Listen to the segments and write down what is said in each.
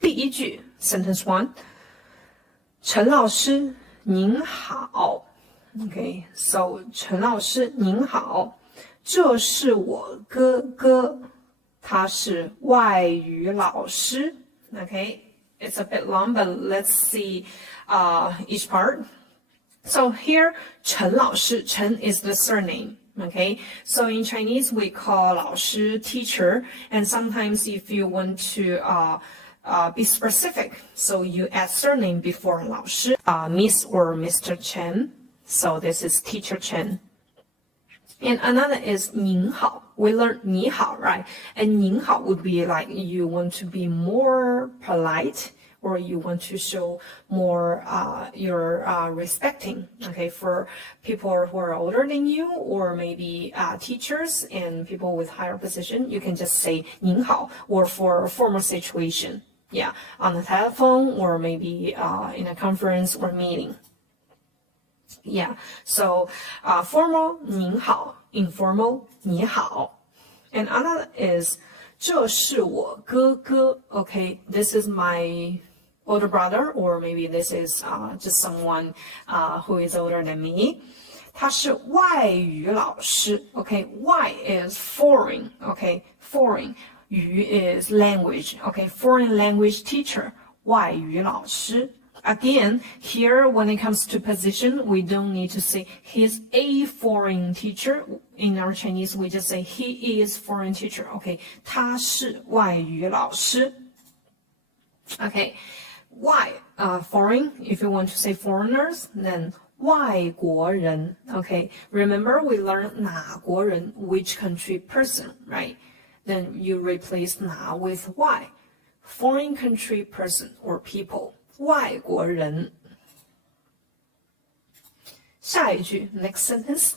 第一句 sentence one， 陈老师您好 ，OK， so 陈老师您好，这是我哥哥，他是外语老师 ，OK。It's a bit long, but let's see each part. So here, 陈老师, Chen is the surname. Okay, so in Chinese we call 老师 teacher, and sometimes if you want to be specific, so you add surname before 老师, Miss or Mr. Chen. So this is teacher Chen. And another is 您好. We learned 你好, right? And 您好 would be like you want to be more polite, or you want to show more you're respecting, okay, for people who are older than you, or maybe teachers and people with higher position. You can just say 您好, or for a formal situation, yeah, on the telephone, or maybe in a conference or meeting. Yeah, so formal 您好, informal 你好. And another is 这是我哥哥. Okay, this is my older brother, or maybe this is just someone who is older than me. 他是外语老师. Okay, 外 is foreign. Okay, foreign. 语 is language. Okay, foreign language teacher. 外语老师. Again, here when it comes to position, we don't need to say he's a foreign teacher. In our Chinese, we just say he is foreign teacher. Okay, 他是外语老师. Okay, why foreign? If you want to say foreigners, then 外国人. Okay, remember we learned 哪国人, which country person, right? Then you replace 哪 with 外. Foreign country person or people. 外国人。下一句 next sentence，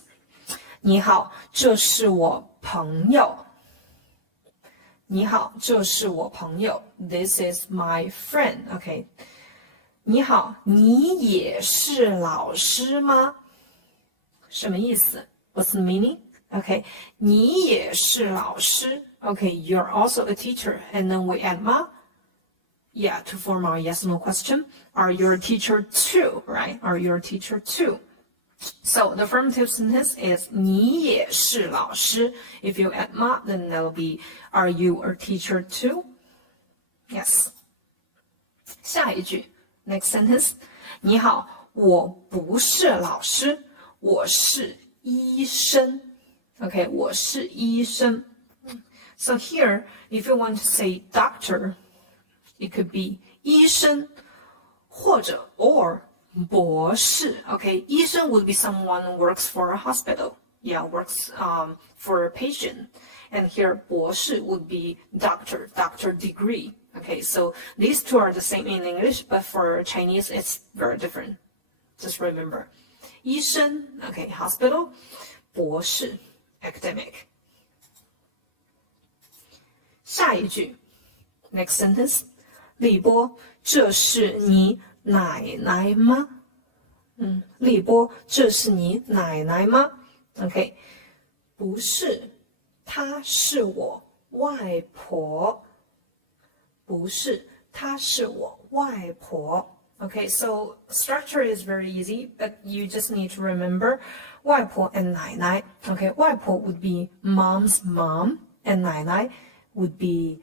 你好，这是我朋友。你好，这是我朋友。This is my friend. Okay. 你好，你也是老师吗？什么意思 ？What's the meaning? Okay. 你也是老师。Okay. You're also a teacher. And then we add 吗？Yeah, to form our yes no question. Are you a teacher too, right? Are you a teacher too? So the affirmative sentence is 你也是老师. If you add 吗, then that'll be are you a teacher too? Yes. 下一句 next sentence. 你好，我不是老师，我是医生. Okay, 我是医生. So here, if you want to say doctor, it could be 医生或者 or 博士. Okay, 医生 would be someone who works for a hospital. Yeah, works for a patient. And here 博士 would be doctor degree. Okay, so these two are the same in English, but for Chinese it's very different. Just remember. 医生 okay, hospital. 博士 academic. 下一句 next sentence. 立波，这是你奶奶吗？立波，这是你奶奶吗 ？OK， 不是，她是我外婆。不是，她是我外婆。Okay, so structure is very easy, but you just need to remember 外婆 and 奶奶. Okay, 外婆 would be mom's mom, and 奶奶 would be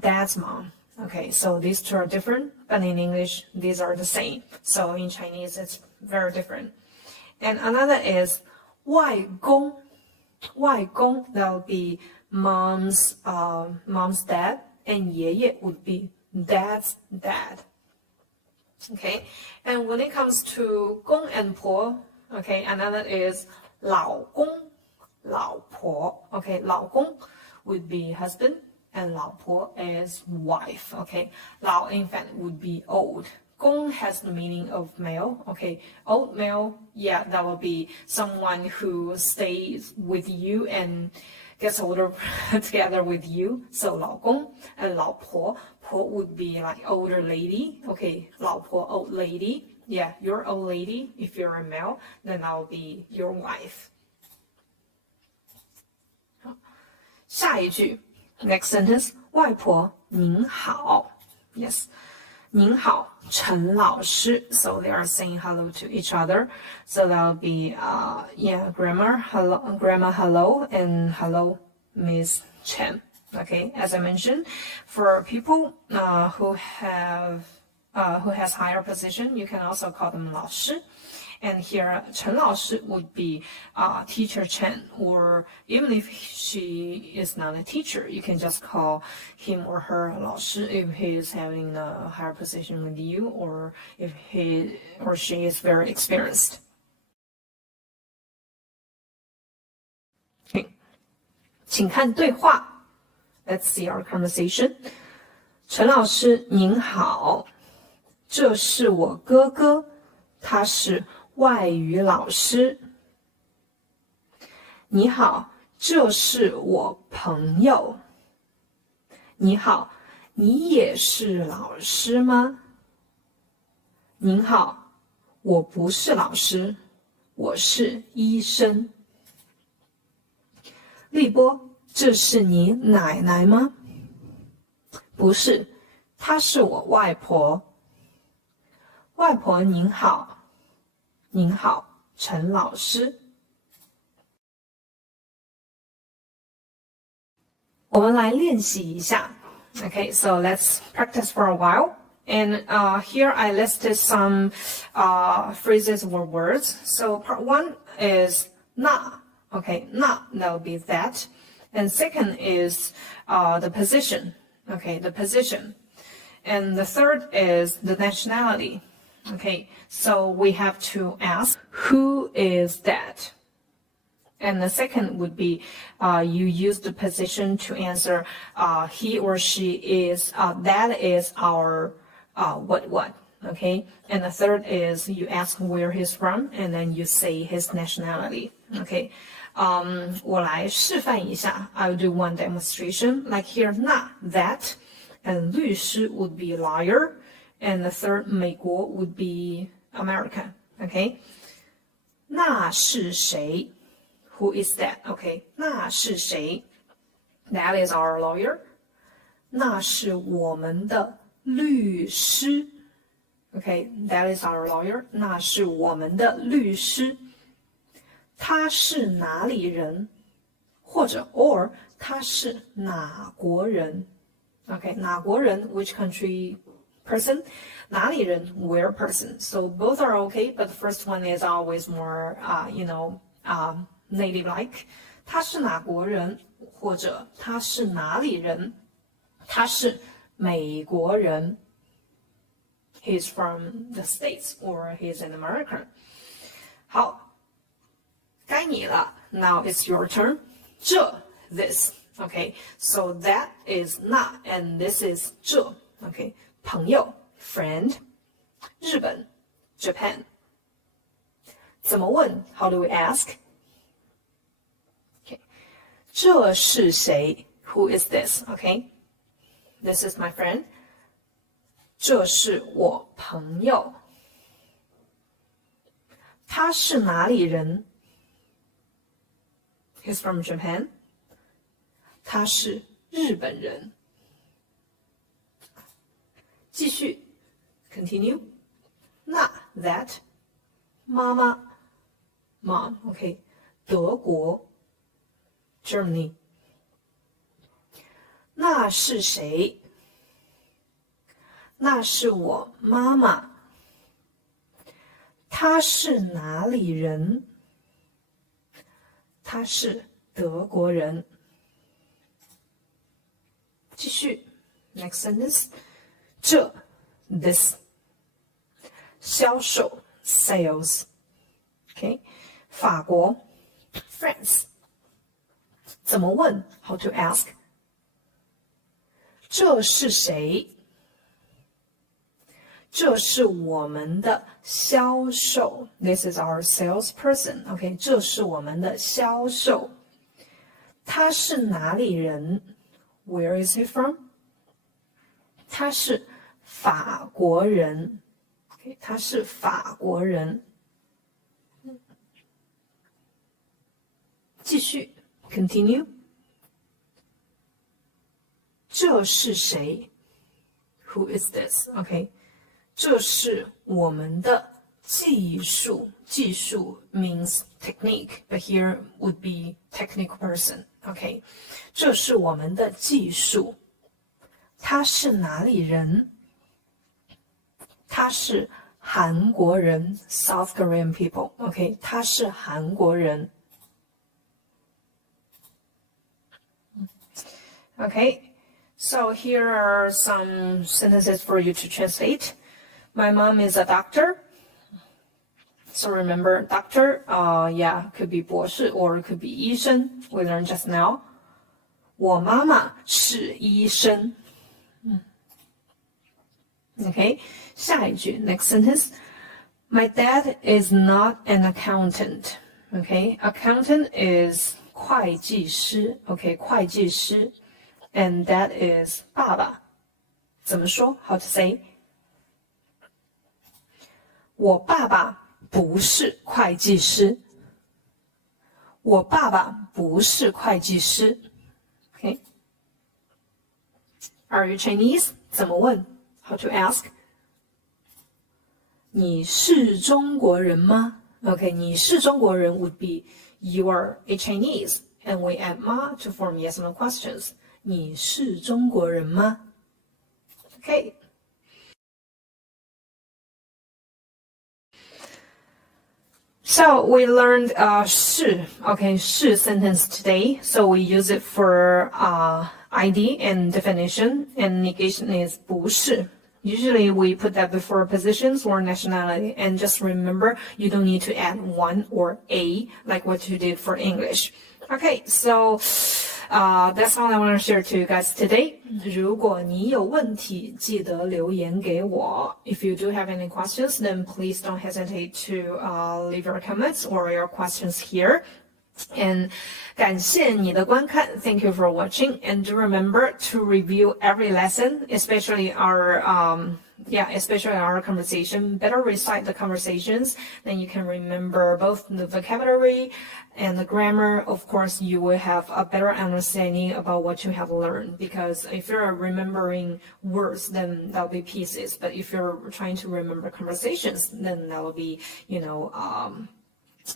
dad's mom. Okay, so these two are different, but in English, these are the same. So in Chinese, it's very different. And another is 外公. 外公, that'll be mom's dad, and 爷爷 would be dad's dad. Okay, and when it comes to 公 and 婆, okay, another is 老公, 老婆. Okay, 老公 would be husband, and 老婆 is wife. Okay, 老 in fact would be old. 公 has the meaning of male. Okay, old male, yeah, that will be someone who stays with you and gets older together with you. So 老公 and 老婆, 婆 would be like older lady. Okay, 老婆 old lady. Yeah, you're old lady. If you're a male, then that will be your wife. 下一句 next sentence, 外婆您好. Yes. 您好，陈老师. So they are saying hello to each other. So that'll be grammar hello and hello Miss Chen. Okay, as I mentioned, for people who has higher position, you can also call them 老师. And here, 陈老师 would be teacher Chen, or even if she is not a teacher, you can just call him or her 老师 if he is having a higher position with you, or if he or she is very experienced. Okay. 请看对话. Let's see our conversation. 陈老师您好，这是我哥哥，他是外语老师。你好，这是我朋友。你好，你也是老师吗？您好，我不是老师，我是医生。立波，这是你奶奶吗？不是，她是我外婆。外婆您好。您好，陈老师。我们来练习一下。Okay, so let's practice for a while. And here I listed some phrases or words. So part one is na. Okay, na, that'll be that. And second is the position. Okay, the position. And the third is the nationality. Okay, so we have to ask, who is that? And the second would be, you use the position to answer, he or she is, that is our, what, okay? And the third is you ask where he's from, and then you say his nationality, okay? 我来示范一下. I'll do one demonstration, like here, na, that, and 律师 would be lawyer, and the third 美国 would be America, okay? 那是谁? Who is that? Okay, 那是谁? That is our lawyer. 那是我们的律师. Okay, that is our lawyer. 那是我们的律师. 他是哪里人? 或者 or 他是哪国人? Okay, 哪国人 which country person? 哪里人 where person? So both are okay, but the first one is always more, native-like. 他是哪国人? 或者他是哪里人? 他是美国人. He's from the States or he's in America. 好，该你了. Now it's your turn. 这 this. Okay, so that is 那 and this is 这. Okay, 朋友 friend. 日本 Japan. 怎么问 How do we ask? Okay, 这是谁 Who is this? Okay, this is my friend. 这是我朋友。他是哪里人 He's from Japan. 他是日本人。继续 continue. 那 that 妈妈 mom. Okay, 德国 Germany. 那是谁？那是我妈妈。她是哪里人？她是德国人。继续 next sentence. 这 this. 销售 sales. Okay, 法国 France. 怎么问 How to ask? 这是谁？这是我们的销售 This is our salesperson. Okay, 这是我们的销售。他是哪里人 Where is he from? 他是法国人。Okay, 他是法国人。继续 continue. 这是谁 Who is this? OK， 这是我们的技术。技术 means technique, but here would be technical person. OK， 这是我们的技术。他是哪里人？他是韩国人 ，South Korean people. OK， 他是韩国人。Okay, so here are some sentences for you to translate. My mom is a doctor. So remember, doctor, yeah, could be 博士 or could be 医生 we learned just now. 我妈妈是医生。Okay, 下一句 next sentence. My dad is not an accountant. Okay, accountant is 会计师 Okay, 会计师 and that is 爸爸。怎么说 How to say? 我爸爸不是会计师。我爸爸不是会计师。Okay. Are you Chinese? 怎么问 How to ask? 你是中国人吗 Okay, 你是中国人 would be you are a Chinese and we add ma to form yes or no questions. 你是中国人吗 Okay. So we learned 是 okay, 是 sentence today. So we use it for ID and definition, and negation is 不是. Usually we put that before positions or nationality, and just remember you don't need to add one or a like what you did for English. Okay, so that's all I want to share to you guys today. 如果你有问题，记得留言给我。If you do have any questions, then please don't hesitate to leave your comments or your questions here. And 感谢你的观看 Thank you for watching. And do remember to review every lesson, especially our conversation. Better recite the conversations, then you can remember both the vocabulary and the grammar. Of course, you will have a better understanding about what you have learned. Because if you're remembering words, then that'll be pieces. But if you're trying to remember conversations, then that'll be,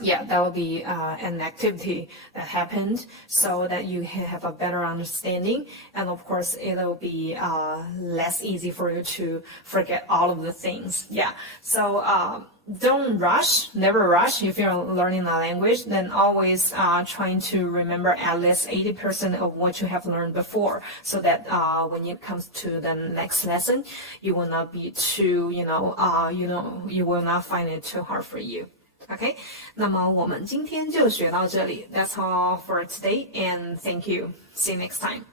that will be an activity that happened so that you have a better understanding. And of course, it'll be less easy for you to forget all of the things. Yeah. So don't rush, never rush. If you're learning a language, then always trying to remember at least 80% of what you have learned before, so that when it comes to the next lesson, you will not be too, you will not find it too hard for you. Okay, 那么我们今天就学到这里。That's all for today, and thank you. See you next time.